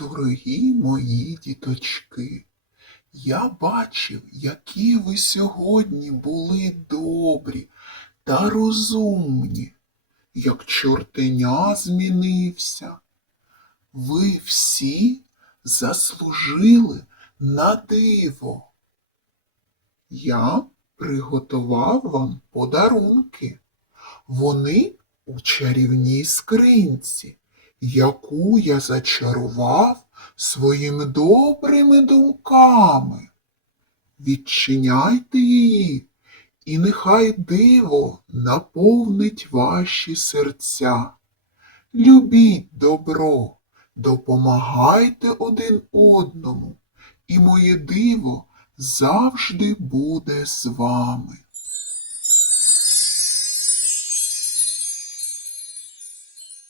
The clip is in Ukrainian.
Дорогі мої діточки, я бачив, які ви сьогодні були добрі та розумні, як чортеня змінився. Ви всі заслужили на диво. Я приготував вам подарунки. Вони у чарівній скринці, яку я зачарував своїми добрими думками. Відчиняйте її, і нехай диво наповнить ваші серця. Любіть добро, допомагайте один одному, і моє диво завжди буде з вами.